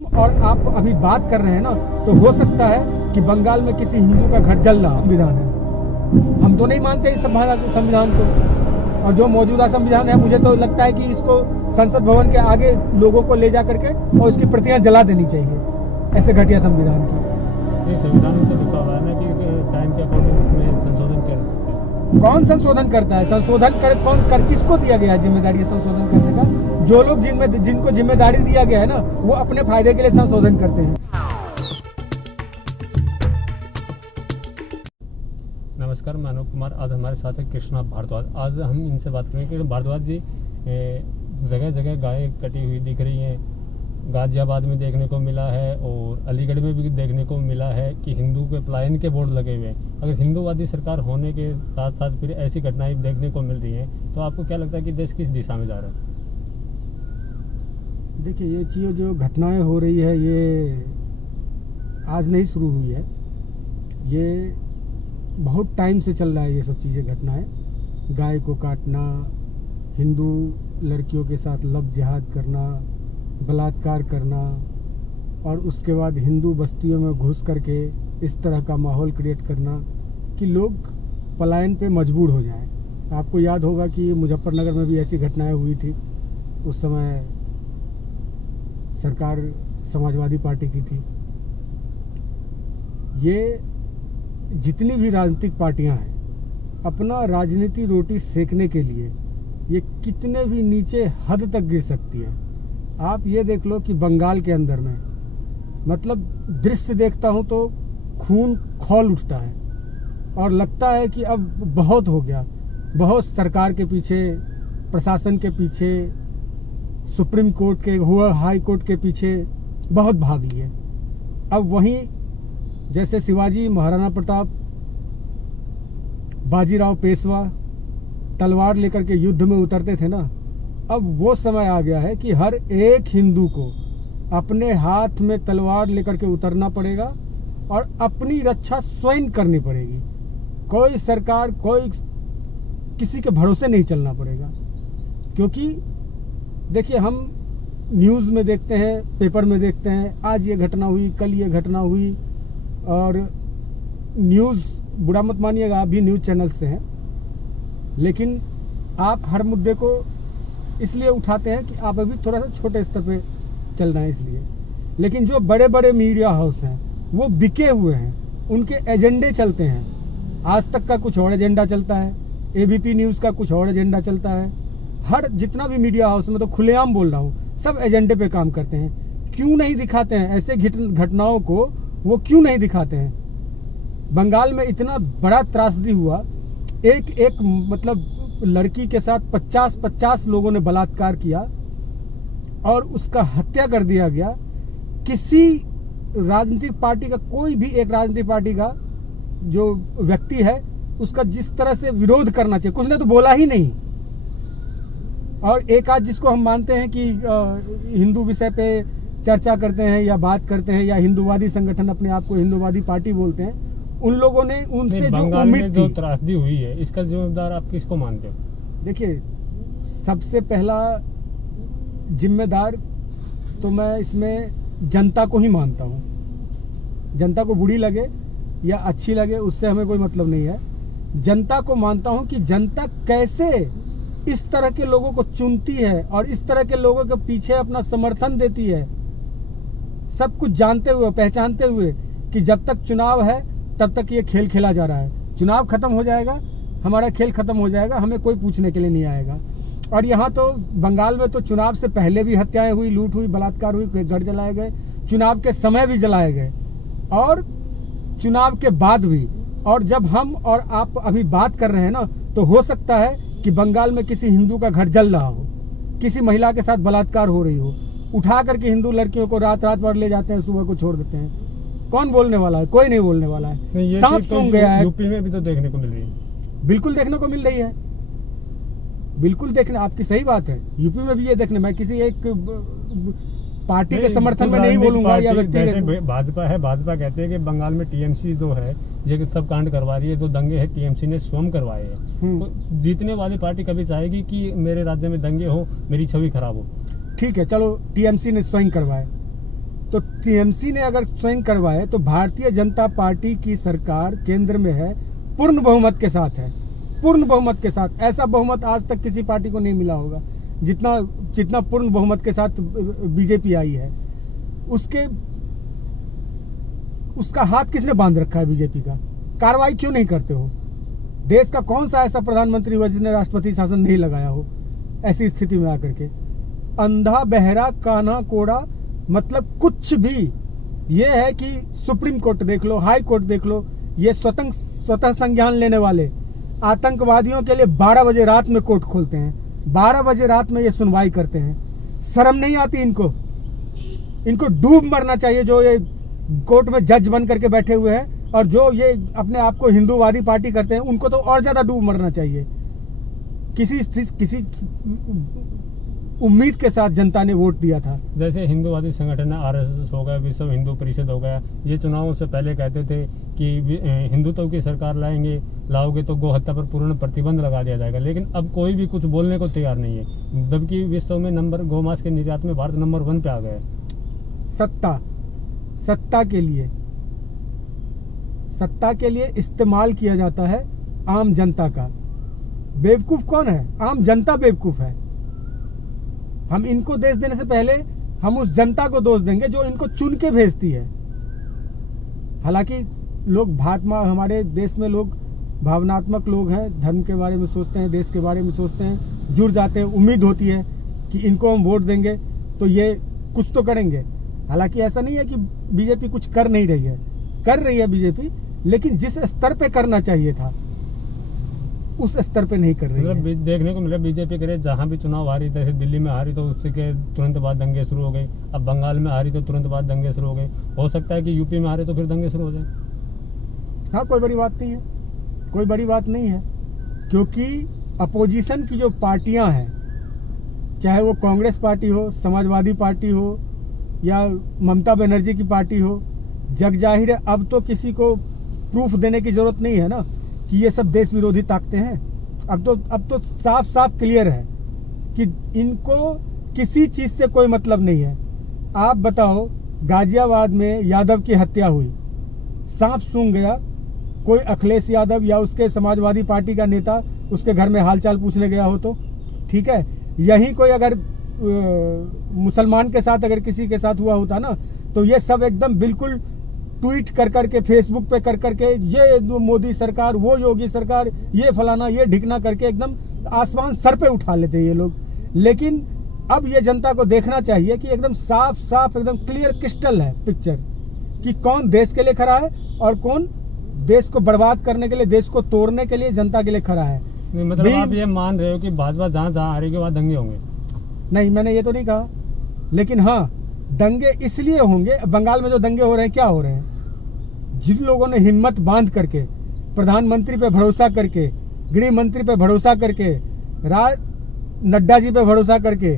और आप अभी बात कर रहे हैं ना, तो हो सकता है कि बंगाल में किसी हिंदू का घर जल रहा संविधान है। हम तो नहीं मानते इस संविधान को, और जो मौजूदा संविधान है मुझे तो लगता है कि इसको संसद भवन के आगे लोगों को ले जा करके और इसकी प्रतियां जला देनी चाहिए, ऐसे घटिया संविधान की। संविधान में तो लिखा हुआ है ना कि टाइम के अकॉर्डिंग उसमें संशोधन कर सकते हैं। कौन संशोधन करता है? संशोधन किसको दिया गया है जिम्मेदारी संशोधन करने का? जो लोग जिनको जिम्मेदारी दिया गया है ना, वो अपने फायदे के लिए संशोधन करते हैं। नमस्कार, मैं अनूप कुमार। आज हमारे साथ है कृष्णा भारद्वाज। आज हम इनसे बात करेंगे कि भारद्वाज जी, जगह जगह गायें कटी हुई दिख रही हैं। गाजियाबाद में देखने को मिला है और अलीगढ़ में भी देखने को मिला है कि हिंदू के पलायन के बोर्ड लगे हुए हैं। अगर हिंदूवादी सरकार होने के साथ साथ फिर ऐसी घटनाएं देखने को मिल रही हैं, तो आपको क्या लगता है कि देश किस दिशा में जा रहा है? देखिए, ये चीज़ जो घटनाएं हो रही है, ये आज नहीं शुरू हुई है। ये बहुत टाइम से चल रहा है। ये सब चीज़ें, घटनाएं, गाय को काटना, हिंदू लड़कियों के साथ लव जिहाद करना, बलात्कार करना, और उसके बाद हिंदू बस्तियों में घुस करके इस तरह का माहौल क्रिएट करना कि लोग पलायन पे मजबूर हो जाएं। आपको याद होगा कि मुजफ्फरनगर में भी ऐसी घटनाएं हुई थी। उस समय सरकार समाजवादी पार्टी की थी। ये जितनी भी राजनीतिक पार्टियां हैं, अपना राजनीति रोटी सेकने के लिए ये कितने भी नीचे हद तक गिर सकती है। आप ये देख लो कि बंगाल के अंदर में, मतलब दृश्य देखता हूं तो खून खौल उठता है और लगता है कि अब बहुत हो गया। बहुत सरकार के पीछे, प्रशासन के पीछे, सुप्रीम कोर्ट के हुआ, हाई कोर्ट के पीछे बहुत भाग लिए। अब वहीं जैसे शिवाजी, महाराणा प्रताप, बाजीराव पेशवा तलवार लेकर के युद्ध में उतरते थे ना, अब वो समय आ गया है कि हर एक हिंदू को अपने हाथ में तलवार लेकर के उतरना पड़ेगा और अपनी रक्षा स्वयं करनी पड़ेगी। कोई सरकार, कोई किसी के भरोसे नहीं चलना पड़ेगा। क्योंकि देखिए, हम न्यूज़ में देखते हैं, पेपर में देखते हैं, आज ये घटना हुई, कल ये घटना हुई, और न्यूज़, बुरा मत मानिएगा, आप भी न्यूज़ चैनल से हैं, लेकिन आप हर मुद्दे को इसलिए उठाते हैं कि आप अभी थोड़ा सा छोटे स्तर पे चल रहे हैं इसलिए। लेकिन जो बड़े बड़े मीडिया हाउस हैं वो बिके हुए हैं, उनके एजेंडे चलते हैं। आज तक का कुछ और एजेंडा चलता है, एबीपी न्यूज़ का कुछ और एजेंडा चलता है। हर जितना भी मीडिया हाउस में, तो खुलेआम बोल रहा हूँ, सब एजेंडे पे काम करते हैं। क्यों नहीं दिखाते हैं ऐसे घटनाओं को? वो क्यों नहीं दिखाते हैं? बंगाल में इतना बड़ा त्रासदी हुआ, एक मतलब लड़की के साथ 50 लोगों ने बलात्कार किया और उसका हत्या कर दिया गया। किसी राजनीतिक पार्टी का, कोई भी एक राजनीतिक पार्टी का जो व्यक्ति है, उसका जिस तरह से विरोध करना चाहिए, कुछ ने तो बोला ही नहीं। और एक आज जिसको हम मानते हैं कि हिंदू विषय पे चर्चा करते हैं या बात करते हैं, या हिंदूवादी संगठन, अपने आप को हिंदूवादी पार्टी बोलते हैं, उन लोगों ने उनसे जो उम्मीद थी, जो त्रासदी हुई है, इसका जिम्मेदार आप किसको मानते हो? देखिए, सबसे पहला जिम्मेदार तो मैं इसमें जनता को ही मानता हूँ। जनता को बुरी लगे या अच्छी लगे, उससे हमें कोई मतलब नहीं है। जनता को मानता हूँ कि जनता कैसे इस तरह के लोगों को चुनती है और इस तरह के लोगों के पीछे अपना समर्थन देती है, सब कुछ जानते हुए, पहचानते हुए कि जब तक चुनाव है तब तक ये खेल खेला जा रहा है। चुनाव खत्म हो जाएगा, हमारा खेल खत्म हो जाएगा, हमें कोई पूछने के लिए नहीं आएगा। और यहाँ तो बंगाल में तो चुनाव से पहले भी हत्याएं हुई, लूट हुई, बलात्कार हुई, घर जलाए गए, चुनाव के समय भी जलाए गए, और चुनाव के बाद भी। और जब हम और आप अभी बात कर रहे हैं ना, तो हो सकता है कि बंगाल में किसी हिंदू का घर जल रहा हो, किसी महिला के साथ बलात्कार हो रही हो, उठा करके हिंदू लड़कियों को रात भर ले जाते हैं, सुबह को छोड़ देते हैं। कौन बोलने वाला है? कोई नहीं बोलने वाला है। सांप सूंघ गया है। यूपी में भी तो देखने को मिल रही है। बिल्कुल देखने को मिल रही है, बिल्कुल देखने, आपकी सही बात है। यूपी में भी ये देखने, मैं किसी एक पार्टी के समर्थन में नहीं बोलूंगा या व्यक्ति। भाजपा है, भाजपा कहते हैं कि बंगाल में टीएमसी जो है ये सब कांड करवा रही है, जो दंगे है टीएमसी ने स्वयं करवाए हैं। तो जीतने वाली पार्टी कभी चाहेगी कि मेरे राज्य में दंगे हो, मेरी छवि खराब हो? ठीक है, चलो टीएमसी ने स्वयं करवाए, तो टीएमसी ने अगर स्वयं करवाए तो भारतीय जनता पार्टी की सरकार केंद्र में है, पूर्ण बहुमत के साथ है, पूर्ण बहुमत के साथ। ऐसा बहुमत आज तक किसी पार्टी को नहीं मिला होगा जितना पूर्ण बहुमत के साथ बीजेपी आई है। उसका हाथ किसने बांध रखा है बीजेपी का? कार्रवाई क्यों नहीं करते हो? देश का कौन सा ऐसा प्रधानमंत्री हुआ जिसने राष्ट्रपति शासन नहीं लगाया हो? ऐसी स्थिति में आकर के अंधा बहरा कान्हा कोड़ा, मतलब कुछ भी। ये है कि सुप्रीम कोर्ट देख लो, हाई कोर्ट देख लो, ये स्वतः संज्ञान लेने वाले आतंकवादियों के लिए 12 बजे रात में कोर्ट खोलते हैं, 12 बजे रात में ये सुनवाई करते हैं। शर्म नहीं आती इनको? इनको डूब मरना चाहिए जो ये कोर्ट में जज बन करके बैठे हुए हैं, और जो ये अपने आप को हिंदूवादी पार्टी करते हैं उनको तो और ज्यादा डूब मरना चाहिए। किसी उम्मीद के साथ जनता ने वोट दिया था। जैसे हिंदूवादी संगठन है, आरएसएस हो गया, विश्व हिंदू परिषद हो गया, ये चुनावों से पहले कहते थे कि हिंदुत्व की सरकार लाओगे तो गौ हत्या पर पूर्ण प्रतिबंध लगा दिया जाएगा, लेकिन अब कोई भी कुछ बोलने को तैयार नहीं है, जबकि विश्व में गौमांस के निर्यात में भारत नंबर 1 पे आ गया है। सत्ता के लिए इस्तेमाल किया जाता है आम जनता का। बेवकूफ कौन है? आम जनता बेवकूफ है। हम इनको दोष देने से पहले हम उस जनता को दोष देंगे जो इनको चुन के भेजती है। हालांकि लोग हमारे देश में लोग भावनात्मक लोग हैं, धर्म के बारे में सोचते हैं, देश के बारे में सोचते हैं, जुड़ जाते हैं। उम्मीद होती है कि इनको हम वोट देंगे तो ये कुछ तो करेंगे। हालांकि ऐसा नहीं है कि बीजेपी कुछ कर नहीं रही है, कर रही है बीजेपी, लेकिन जिस स्तर पे करना चाहिए था उस स्तर पे नहीं कर रही है। मतलब देखने को मिला बीजेपी करे जहाँ भी चुनाव हारी, जैसे दिल्ली में हारी तो उससे के तुरंत बाद दंगे शुरू हो गए, अब बंगाल में हारी तो तुरंत बाद दंगे शुरू हो गए, हो सकता है कि यूपी में हारे तो फिर दंगे शुरू हो जाए। हाँ, कोई बड़ी बात नहीं है, कोई बड़ी बात नहीं है, क्योंकि अपोजिशन की जो पार्टियां हैं, चाहे वो कांग्रेस पार्टी हो, समाजवादी पार्टी हो या ममता बनर्जी की पार्टी हो, जग जाहिर है अब तो किसी को प्रूफ देने की जरूरत नहीं है ना कि ये सब देश विरोधी ताकतें हैं। अब तो साफ साफ क्लियर है कि इनको किसी चीज से कोई मतलब नहीं है। आप बताओ, गाजियाबाद में यादव की हत्या हुई, सांप सूंघ गया, कोई अखिलेश यादव या उसके समाजवादी पार्टी का नेता उसके घर में हालचाल पूछने गया हो तो ठीक है। यही कोई अगर मुसलमान के साथ अगर किसी के साथ हुआ होता ना तो ये सब एकदम बिल्कुल ट्वीट कर करके, फेसबुक पे कर करके, ये मोदी सरकार, वो योगी सरकार, ये फलाना, ये ढिकना करके एकदम आसमान सर पे उठा लेते ये लोग। लेकिन अब ये जनता को देखना चाहिए कि एकदम साफ साफ एकदम क्लियर क्रिस्टल है पिक्चर कि कौन देश के लिए खड़ा है और कौन देश को बर्बाद करने के लिए, देश को तोड़ने के लिए जनता के लिए खड़ा है। मतलब आप ये मान रहे हो कि भाजपा जहाँ हारेगी वहाँ दंगे होंगे? नहीं, मैंने ये तो नहीं कहा, लेकिन हाँ, दंगे इसलिए होंगे। बंगाल में जो दंगे हो रहे हैं, क्या हो रहे हैं? जिन लोगों ने हिम्मत बांध करके, प्रधानमंत्री पे भरोसा करके, गृह मंत्री पे भरोसा करके, नड्डा जी पे भरोसा करके,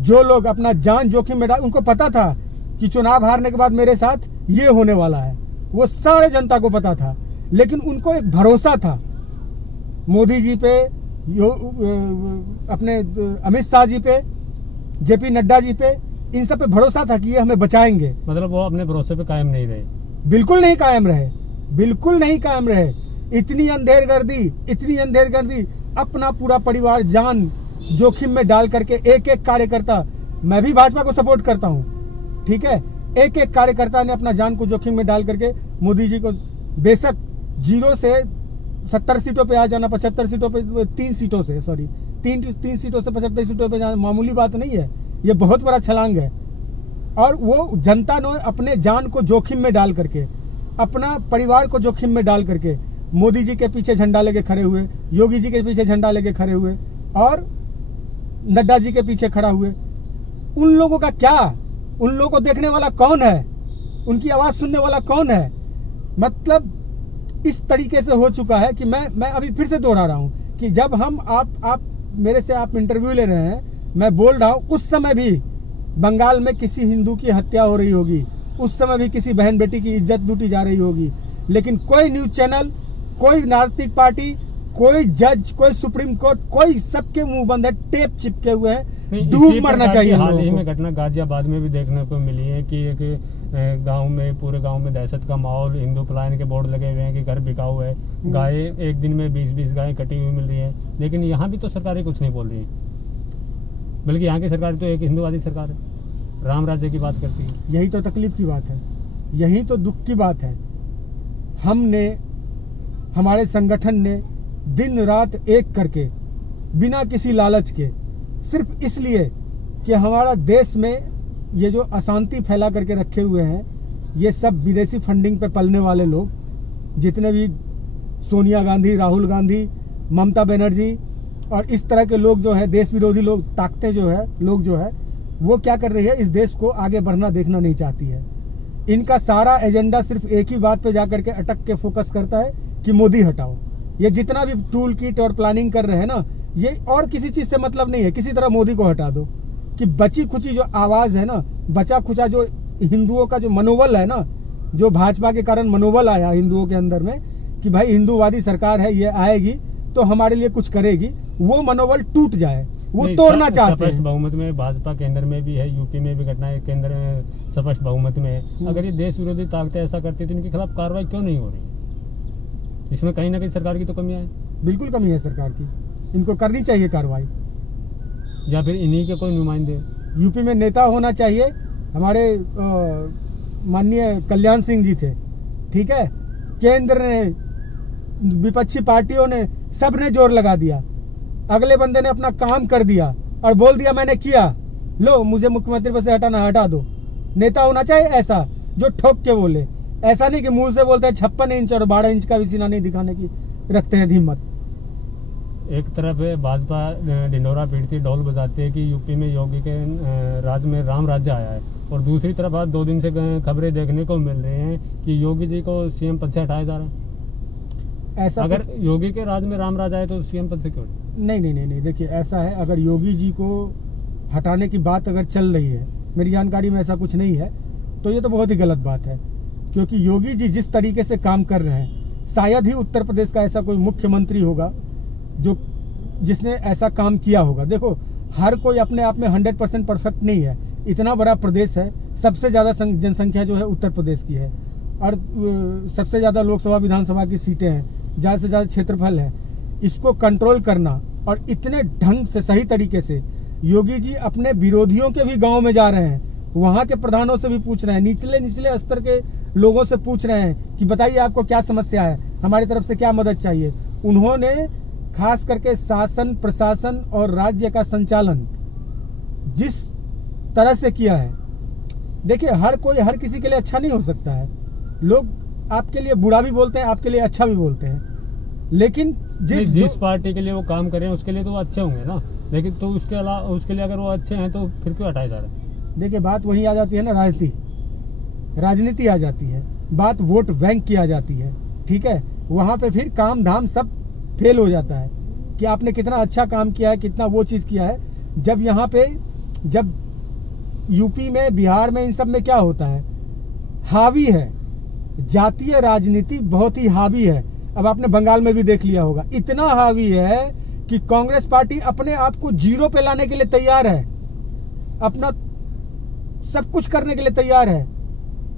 जो लोग अपना जान जोखिम में डाल, उनको पता था कि चुनाव हारने के बाद मेरे साथ ये होने वाला है, वो सारे जनता को पता था, लेकिन उनको एक भरोसा था मोदी जी पे, अपने अमित शाह जी पे, जेपी नड्डा जी पे, इन सब पे भरोसा था कि ये हमें बचाएंगे। मतलब वो अपने भरोसे पे कायम नहीं रहे? बिल्कुल नहीं कायम रहे, बिल्कुल नहीं कायम रहे। इतनी अंधेरगर्दी, अपना पूरा परिवार जान जोखिम में डाल करके, एक एक कार्यकर्ता, मैं भी भाजपा को सपोर्ट करता हूँ, ठीक है, एक एक कार्यकर्ता ने अपना जान को जोखिम में डाल करके मोदी जी को, बेशक 0 से 70 सीटों पे आ जाना, 75 सीटों पे, 3 सीटों से 75 सीटों पे जाना मामूली बात नहीं है, ये बहुत बड़ा छलांग है। और वो जनता ने अपने जान को जोखिम में डाल करके, अपना परिवार को जोखिम में डाल करके मोदी जी के पीछे झंडा लेके खड़े हुए, योगी जी के पीछे झंडा लेके खड़े हुए और नड्डा जी के पीछे खड़ा हुए। उन लोगों का क्या? उन लोगों को देखने वाला कौन है? उनकी आवाज सुनने वाला कौन है? मतलब इस तरीके से हो चुका है कि मैं अभी फिर से दोहरा रहा हूं कि जब हम आप मेरे से आप इंटरव्यू ले रहे हैं, मैं बोल रहा हूं, उस समय भी बंगाल में किसी हिंदू की हत्या हो रही होगी, उस समय भी किसी बहन बेटी की इज्जत लूटी जा रही होगी, लेकिन कोई न्यूज चैनल, कोई राजनीतिक पार्टी, कोई जज, कोई सुप्रीम कोर्ट, कोई सबके मुंह बंद है, टेप चिपके हुए हैं, नहीं, डूब इसी मरना प्रकार चाहिए की इन हाल ही लोगों में को। घटना गाजियाबाद में भी देखने को मिली है कि एक गांव में, पूरे गांव में दहशत का माहौल, हिंदू पलायन के बोर्ड लगे हुए हैं कि घर बिकाऊ है, गाय एक दिन में 20-20 गायें कटी हुई मिल रही है, लेकिन यहाँ भी तो सरकारें कुछ नहीं बोल रही है, बल्कि यहाँ की सरकार तो एक हिंदूवादी सरकार है, राम राज्य की बात करती है। यही तो तकलीफ की बात है, यही तो दुख की बात है। हमने, हमारे संगठन ने दिन रात एक करके, बिना किसी लालच के, सिर्फ इसलिए कि हमारा देश में ये जो अशांति फैला करके रखे हुए हैं, ये सब विदेशी फंडिंग पे पलने वाले लोग, जितने भी सोनिया गांधी, राहुल गांधी, ममता बनर्जी और इस तरह के लोग जो है, देश विरोधी लोग, ताकतें जो है, लोग जो है, वो क्या कर रही है, इस देश को आगे बढ़ना देखना नहीं चाहती है। इनका सारा एजेंडा सिर्फ एक ही बात पे जाकर के अटक के फोकस करता है कि मोदी हटाओ। ये जितना भी टूल किट और प्लानिंग कर रहे हैं ना, ये और किसी चीज से मतलब नहीं है, किसी तरह मोदी को हटा दो, कि बची खुची जो आवाज है ना, बचा खुचा जो हिंदुओं का जो मनोबल है ना, जो भाजपा के कारण मनोबल आया हिंदुओं के अंदर में कि भाई हिंदूवादी सरकार है, ये आएगी तो हमारे लिए कुछ करेगी, वो मनोबल टूट जाए, वो तोड़ना चाहते हैं। स्पष्ट बहुमत में भाजपा केंद्र में भी है, यूपी में भी घटना है, केंद्र में स्पष्ट बहुमत में है। अगर ये देश विरोधी ताकतें ऐसा करती तो इनके खिलाफ कार्रवाई क्यों नहीं हो रही? इसमें कहीं ना कहीं सरकार की तो कमियां है। बिल्कुल कमी है सरकार की, इनको करनी चाहिए कार्रवाई, या फिर इन्हीं के कोई नुमाइंदे। यूपी में नेता होना चाहिए। हमारे माननीय कल्याण सिंह जी थे, ठीक है, केंद्र ने, विपक्षी पार्टियों ने, सब ने जोर लगा दिया, अगले बंदे ने अपना काम कर दिया और बोल दिया मैंने किया, लो मुझे मुख्यमंत्री पद से हटाना, हटा दो। नेता होना चाहिए ऐसा जो ठोक के बोले, ऐसा नहीं कि मुंह से बोलते हैं 56 इंच और 12 इंच का भी सीना नहीं दिखाने की रखते हैं हिम्मत। एक तरफ भाजपा ढिंडोरा पीटती, ढोल बजाती है कि यूपी में योगी के राज में राम राज्य आया है, और दूसरी तरफ आज 2 दिन से खबरें देखने को मिल रही हैं कि योगी जी को सीएम पद से हटाया जा रहा है। ऐसा अगर योगी के राज में राम राज आए तो सीएम पद से क्यों? नहीं, देखिए ऐसा है, अगर योगी जी को हटाने की बात अगर चल रही है, मेरी जानकारी में ऐसा कुछ नहीं है, तो ये तो बहुत ही गलत बात है, क्योंकि योगी जी जिस तरीके से काम कर रहे हैं, शायद ही उत्तर प्रदेश का ऐसा कोई मुख्यमंत्री होगा जो जिसने ऐसा काम किया होगा। देखो, हर कोई अपने आप में 100% परफेक्ट नहीं है, इतना बड़ा प्रदेश है, सबसे ज्यादा जनसंख्या जो है उत्तर प्रदेश की है, और सबसे ज्यादा लोकसभा विधानसभा की सीटें हैं, ज्यादा से ज्यादा क्षेत्रफल है, इसको कंट्रोल करना, और इतने ढंग से, सही तरीके से योगी जी अपने विरोधियों के भी गांव में जा रहे हैं, वहां के प्रधानों से भी पूछ रहे हैं, निचले स्तर के लोगों से पूछ रहे हैं कि बताइए आपको क्या समस्या है, हमारी तरफ से क्या मदद चाहिए। उन्होंने खास करके शासन, प्रशासन और राज्य का संचालन जिस तरह से किया है, देखिए हर कोई हर किसी के लिए अच्छा नहीं हो सकता है, लोग आपके लिए बुरा भी बोलते हैं, आपके लिए अच्छा भी बोलते हैं, लेकिन जिस पार्टी के लिए वो काम कर रहे हैं उसके लिए तो वो अच्छे होंगे ना, लेकिन तो उसके अलावा उसके लिए अगर वो अच्छे हैं तो फिर क्यों हटाए जा रहे हैं? देखिए बात वही आ जाती है ना, राजनीति आ जाती है, बात वोट बैंक की आ जाती है, ठीक है, वहां पे फिर काम धाम सब फेल हो जाता है कि आपने कितना अच्छा काम किया है, कितना वो चीज किया है। जब यहाँ पे, जब यूपी में, बिहार में, इन सब में क्या होता है, हावी है, जातीय राजनीति बहुत ही हावी है। अब आपने बंगाल में भी देख लिया होगा, इतना हावी है कि कांग्रेस पार्टी अपने आप को जीरो पे लाने के लिए तैयार है, अपना सब कुछ करने के लिए तैयार है।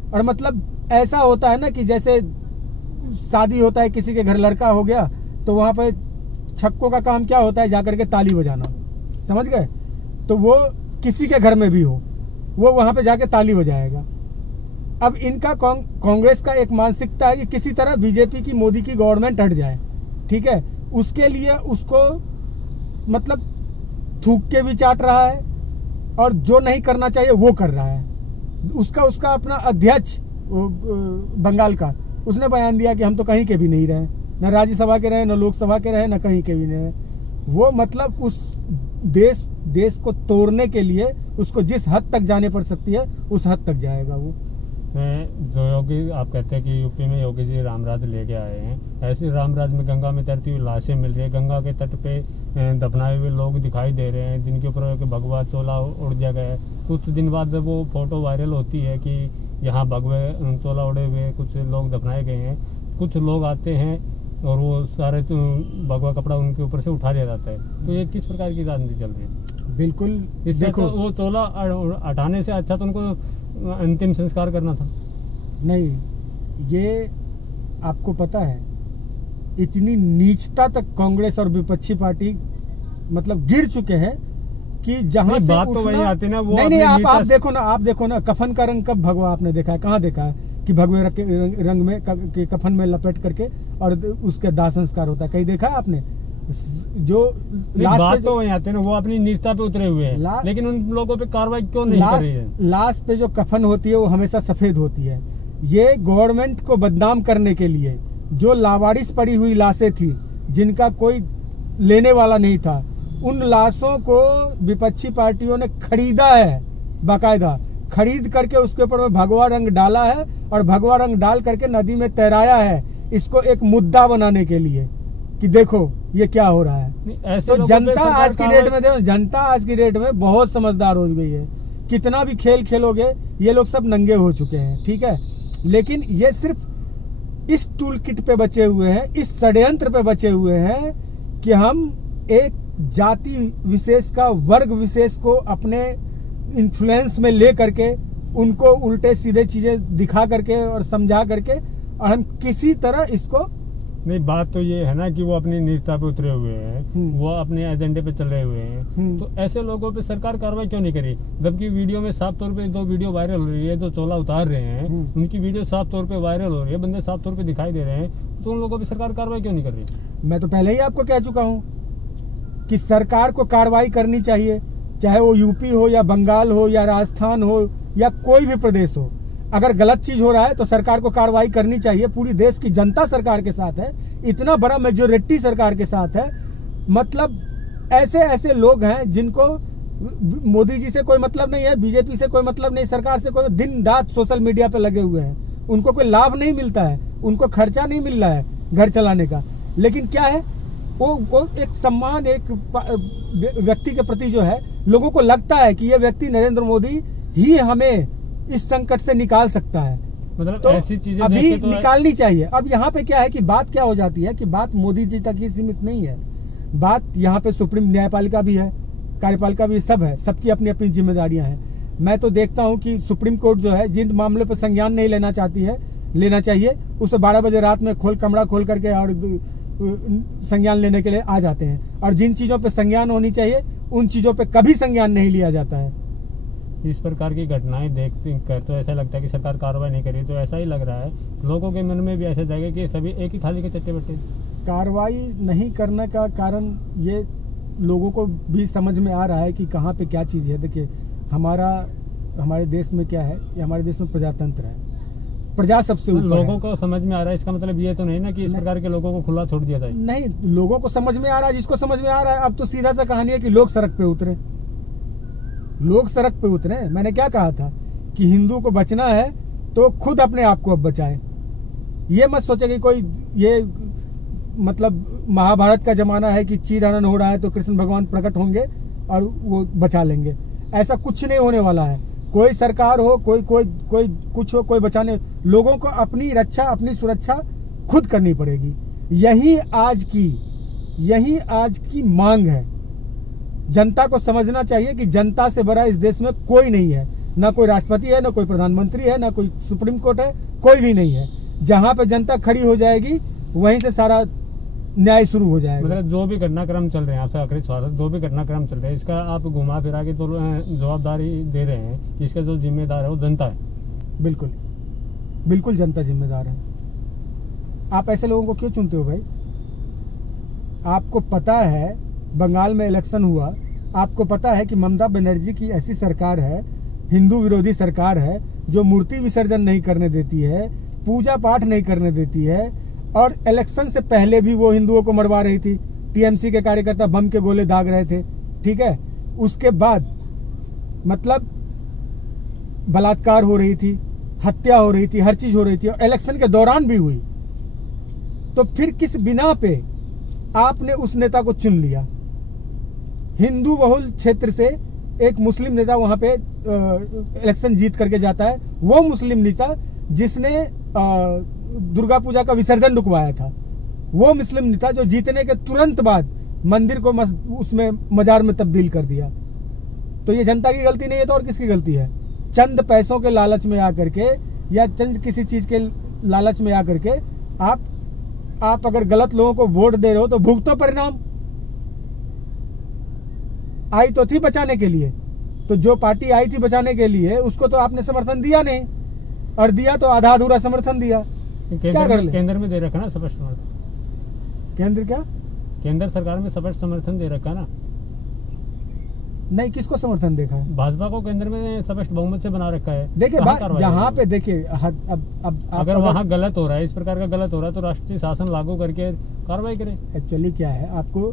और मतलब ऐसा होता है ना कि जैसे शादी होता है, किसी के घर लड़का हो गया तो वहां पे छक्कों का काम क्या होता है, जाकर के ताली बजाना, समझ गए, तो वो किसी के घर में भी हो, वो वहां पे जाके ताली बजाएगा। अब इनका कांग्रेस का एक मानसिकता है कि किसी तरह बीजेपी की, मोदी की गवर्नमेंट हट जाए, ठीक है, उसके लिए उसको मतलब थूक के भी चाट रहा है, और जो नहीं करना चाहिए वो कर रहा है। उसका अपना अध्यक्ष बंगाल का, उसने बयान दिया कि हम तो कहीं के भी नहीं रहे, न राज्यसभा के रहे, न लोकसभा के रहे, न कहीं के भी नहीं रहे। वो मतलब उस देश को तोड़ने के लिए उसको जिस हद तक जाने पड़ सकती है उस हद तक जाएगा वो। जो योगी, आप कहते हैं कि यूपी में योगी जी रामराज लेके आए हैं, ऐसे रामराज में गंगा में तैरती हुई लाशें मिल रही है, गंगा के तट पे दफनाए हुए लोग दिखाई दे रहे हैं, जिनके ऊपर भगवा चोला उड़ दिया गया है। कुछ दिन बाद वो फोटो वायरल होती है कि यहाँ भगवे चोला उड़े हुए कुछ लोग दफनाए गए हैं। कुछ लोग आते हैं और वो सारे तो भगवा कपड़ा उनके ऊपर से उठा लिया जाता है। तो ये किस प्रकार की राजनीति चल रही है? बिल्कुल। इससे देखो, तो वो चोला हटाने से अच्छा तो उनको अंतिम संस्कार करना था। नहीं, ये आपको पता है इतनी नीचता तक कांग्रेस और विपक्षी पार्टी मतलब गिर चुके हैं कि जहां नहीं, से बात तो उठना वही आती ना, वो नहीं अपनी आप नीयत देखो ना कफन का रंग कब भगवा आपने देखा है? कहाँ देखा है कि भगवे रंग में कि कफन में लपेट करके और उसके दाह संस्कार होता है? कहीं देखा है आपने? जो लाश बात पे तो वही आती है ना, वो अपनी नीचता पे उतरे हुए हैं, लेकिन उन लोगों पे कार्रवाई क्यों नहीं कर रही है? लाश पे जो कफन होती है वो हमेशा सफेद होती है। ये गवर्नमेंट को बदनाम करने के लिए जो लावारिस पड़ी हुई लाशें थी जिनका कोई लेने वाला नहीं था, उन लाशों को विपक्षी पार्टियों ने खरीदा है, बाकायदा खरीद करके उसके ऊपर में भगवा रंग डाला है और भगवा रंग डाल करके नदी में तैराया है, इसको एक मुद्दा बनाने के लिए कि देखो ये क्या हो रहा है। तो जनता आज की डेट में देखो, जनता आज की डेट में बहुत समझदार हो गई है। कितना भी खेल खेलोगे ये लोग सब नंगे हो चुके हैं, ठीक है। लेकिन ये सिर्फ इस टूल किट पे बचे हुए हैं, इस षड्यंत्र पे बचे हुए हैं कि हम एक जाति विशेष का, वर्ग विशेष को अपने इन्फ्लुएंस में ले करके उनको उल्टे सीधे चीजें दिखा करके और समझा करके और हम किसी तरह इसको नहीं। बात तो ये है ना कि वो अपनी नीचता पे उतरे हुए हैं, वो अपने एजेंडे पे चल रहे हुए हैं। तो ऐसे लोगों पे सरकार कार्रवाई क्यों नहीं करी? जबकि वीडियो में साफ तौर पे 2 वीडियो वायरल हो रही है, जो चोला उतार रहे हैं उनकी वीडियो साफ तौर पे वायरल हो रही है, बंदे साफ तौर पे दिखाई दे रहे हैं, तो उन लोगों पे सरकार कार्रवाई क्यों नहीं कर रही? मैं तो पहले ही आपको कह चुका हूँ कि सरकार को कार्रवाई करनी चाहिए, चाहे वो यूपी हो या बंगाल हो या राजस्थान हो या कोई भी प्रदेश हो। अगर गलत चीज हो रहा है तो सरकार को कार्रवाई करनी चाहिए। पूरी देश की जनता सरकार के साथ है, इतना बड़ा मेजोरिटी सरकार के साथ है। मतलब ऐसे ऐसे लोग हैं जिनको मोदी जी से कोई मतलब नहीं है, बीजेपी से कोई मतलब नहीं, सरकार से कोई, दिन रात सोशल मीडिया पे लगे हुए हैं, उनको कोई लाभ नहीं मिलता है, उनको खर्चा नहीं मिल रहा है घर चलाने का। लेकिन क्या है, वो एक सम्मान, एक व्यक्ति के प्रति जो है, लोगों को लगता है कि ये व्यक्ति नरेंद्र मोदी ही हमें इस संकट से निकाल सकता है। मतलब तो ऐसी चीजें अभी तो निकालनी चाहिए। अब यहाँ पे क्या है कि बात क्या हो जाती है कि बात मोदी जी तक ही सीमित नहीं है, बात यहाँ पे सुप्रीम न्यायपालिका भी है, कार्यपालिका भी, सब है, सबकी अपनी अपनी जिम्मेदारियां हैं। मैं तो देखता हूँ कि सुप्रीम कोर्ट जो है जिन मामलों पर संज्ञान नहीं लेना चाहिए उसे 12 बजे रात में कमरा खोल करके और संज्ञान लेने के लिए आ जाते हैं, और जिन चीजों पे संज्ञान होनी चाहिए उन चीजों पे कभी संज्ञान नहीं लिया जाता है। इस प्रकार की घटनाएं देखते कर तो ऐसा लगता है कि सरकार कार्रवाई नहीं करी, तो ऐसा ही लग रहा है लोगों के मन में भी ऐसा जाएगा कि सभी एक ही थाली के चट्टे बट्टे। कार्रवाई नहीं करने का कारण ये लोगों को भी समझ में आ रहा है कि कहाँ पे क्या चीज़ है। देखिए, हमारे देश में क्या है, हमारे देश में प्रजातंत्र है, प्रजा सबसे ऊपर है। लोगों को समझ में आ रहा है, इसका मतलब ये तो नहीं ना कि इस प्रकार के लोगों को खुला छोड़ दिया जाए। नहीं, लोगों को समझ में आ रहा है, जिसको समझ में आ रहा है। अब तो सीधा सा कहानी है कि लोग सड़क पे उतरे, मैंने क्या कहा था कि हिंदू को बचना है तो खुद अपने आप को अब बचाए। ये मत सोचे कि कोई ये मतलब महाभारत का जमाना है कि चीर हनन हो रहा है तो कृष्ण भगवान प्रकट होंगे और वो बचा लेंगे। ऐसा कुछ नहीं होने वाला है। कोई सरकार हो, कोई कुछ हो, कोई बचाने, लोगों को अपनी रक्षा, अपनी सुरक्षा खुद करनी पड़ेगी। यही आज की मांग है। जनता को समझना चाहिए कि जनता से बड़ा इस देश में कोई नहीं है, ना कोई राष्ट्रपति है, ना कोई प्रधानमंत्री है, ना कोई सुप्रीम कोर्ट है, कोई भी नहीं है। जहां पे जनता खड़ी हो जाएगी वहीं से सारा न्याय शुरू हो जाएगा। मतलब जो भी घटनाक्रम चल रहे हैं, आपसे आखिरी सवाल, जो भी घटनाक्रम चल रहे हैं, इसका आप घुमा फिरा के तो जवाबदारी दे रहे हैं, इसका जो जिम्मेदार है वो जनता है। बिल्कुल जनता जिम्मेदार है। आप ऐसे लोगों को क्यों चुनते हो भाई? आपको पता है बंगाल में इलेक्शन हुआ, आपको पता है कि ममता बनर्जी की ऐसी सरकार है, हिंदू विरोधी सरकार है, जो मूर्ति विसर्जन नहीं करने देती है, पूजा पाठ नहीं करने देती है, और इलेक्शन से पहले भी वो हिंदुओं को मरवा रही थी। टीएमसी के कार्यकर्ता बम के गोले दाग रहे थे, ठीक है। उसके बाद मतलब बलात्कार हो रही थी, हत्या हो रही थी, हर चीज हो रही थी, और इलेक्शन के दौरान भी हुई। तो फिर किस बिना पे आपने उस नेता को चुन लिया? हिंदू बहुल क्षेत्र से एक मुस्लिम नेता वहां पे इलेक्शन जीत करके जाता है, वो मुस्लिम नेता जिसने दुर्गा पूजा का विसर्जन रुकवाया था, वो मुस्लिम नेता जो जीतने के तुरंत बाद मंदिर को उसमें मजार में तब्दील कर दिया। तो ये जनता की गलती नहीं है तो और किसकी गलती है? चंद पैसों के लालच में आकर के या चंद किसी चीज के लालच में आकर के आप अगर गलत लोगों को वोट दे रहे हो तो भुगतो परिणाम। आई तो थी बचाने के लिए, तो जो पार्टी आई थी बचाने के लिए उसको तो आपने समर्थन दिया नहीं, और दिया तो आधा अधूरा समर्थन दिया। क्या कर ले? केंद्र में दे रखा ना स्पष्ट समर्थन। केंद्र क्या? केंद्र सरकार में स्पष्ट समर्थन दे रखा ना। नहीं, किसको समर्थन देखा है? भाजपा को केंद्र में स्पष्ट बहुमत से बना रखा है। देखिए जहाँ पे देखिए अब अगर वहाँ गलत हो रहा है, इस प्रकार का गलत हो रहा है, तो राष्ट्रीय शासन लागू करके कार्रवाई करें। एक्चुअली क्या है, आपको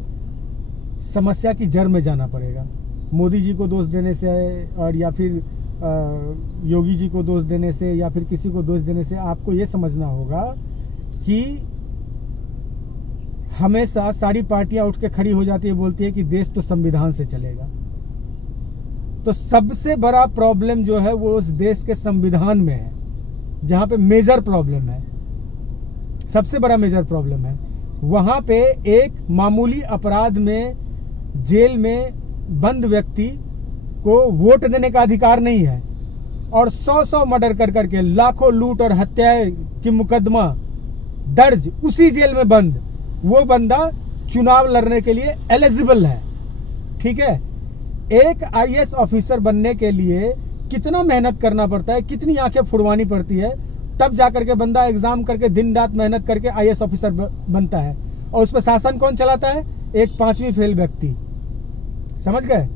समस्या की जड़ में जाना पड़ेगा। मोदी जी को दोष देने से और या फिर योगी जी को दोष देने से या फिर किसी को दोष देने से आपको ये समझना होगा कि हमेशा सारी पार्टियां उठ के खड़ी हो जाती है, बोलती है कि देश तो संविधान से चलेगा। तो सबसे बड़ा प्रॉब्लम जो है वो उस देश के संविधान में है, जहां पे मेजर प्रॉब्लम है, सबसे बड़ा मेजर प्रॉब्लम है। वहां पे एक मामूली अपराध में जेल में बंद व्यक्ति को वोट देने का अधिकार नहीं है, और 100 मर्डर कर करके लाखों लूट और हत्याएं की मुकदमा दर्ज उसी जेल में बंद, वो बंदा चुनाव लड़ने के लिए एलिजिबल है। ठीक है, एक आईएएस ऑफिसर बनने के लिए कितना मेहनत करना पड़ता है, कितनी आंखें फुड़वानी पड़ती है, तब जाकर के बंदा एग्जाम करके दिन रात मेहनत करके आईएएस ऑफिसर बनता है। और उस पर शासन कौन चलाता है? एक 5वीं फेल व्यक्ति। समझ गए?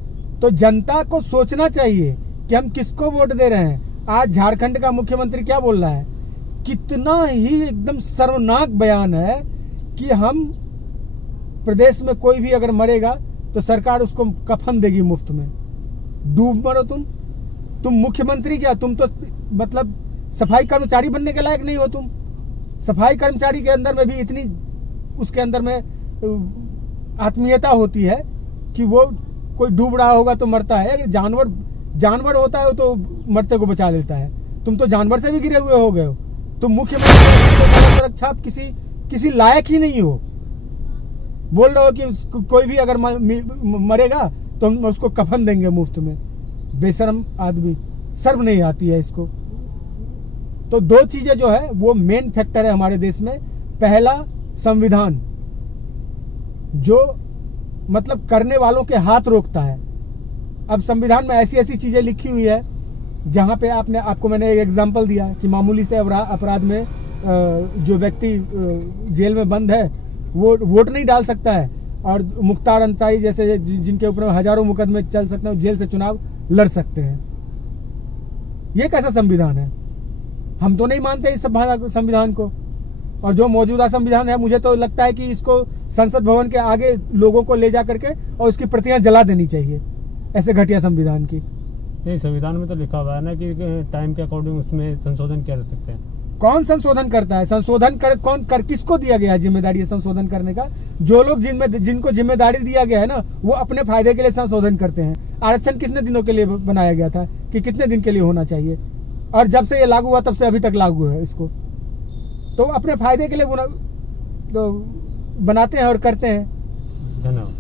तो जनता को सोचना चाहिए कि हम किसको वोट दे रहे हैं। आज झारखंड का मुख्यमंत्री क्या बोल रहा है, कितना ही एकदम शर्मनाक बयान है कि हम प्रदेश में कोई भी अगर मरेगा तो सरकार उसको कफन देगी मुफ्त में। डूब मरो तुम मुख्यमंत्री क्या, तुम तो मतलब सफाई कर्मचारी बनने के लायक नहीं हो। तुम सफाई कर्मचारी के अंदर में भी इतनी उसके अंदर में आत्मीयता होती है कि वो कोई डूब रहा होगा तो मरता है, अगर जानवर होता है तो मरते को बचा लेता है। तुम तो जानवर से भी गिरे हुए हो गए हो। तुम मुख्यमंत्री सुरक्षा किसी लायक ही नहीं हो। बोल रहे हो कि कोई भी अगर मरेगा तो हम उसको कफन देंगे मुफ्त में। बेशर्म आदमी, शर्म नहीं आती है इसको। तो 2 चीजें जो है वो मेन फैक्टर है हमारे देश में। पहला, संविधान जो मतलब करने वालों के हाथ रोकता है। अब संविधान में ऐसी ऐसी चीजें लिखी हुई है जहां पे आपको मैंने एक एग्जांपल दिया कि मामूली से अपराध में जो व्यक्ति जेल में बंद है वो वोट नहीं डाल सकता है, और मुख्तार अंसारी जैसे जिनके ऊपर हजारों मुकदमे चल सकते हैं जेल से चुनाव लड़ सकते हैं। ये कैसा संविधान है? हम तो नहीं मानते इस संविधान को। और जो मौजूदा संविधान है, मुझे तो लगता है कि इसको संसद भवन के आगे लोगों को ले जा करके और उसकी प्रतियां जला देनी चाहिए, ऐसे घटिया संविधान की। नहीं, संविधान में तो लिखा हुआ है ना कि टाइम के अकॉर्डिंग उसमें संशोधन कर सकते हैं। कौन संशोधन करता है? संशोधन किसको दिया गया है जिम्मेदारी है संशोधन करने का? जो लोग जिनको जिम्मेदारी दिया गया है ना, वो अपने फायदे के लिए संशोधन करते हैं। आरक्षण कितने दिनों के लिए बनाया गया था कि कितने दिन के लिए होना चाहिए, और जब से ये लागू हुआ तब से अभी तक लागू है इसको। तो अपने फायदे के लिए बनाते हैं और करते हैं। धन्यवाद।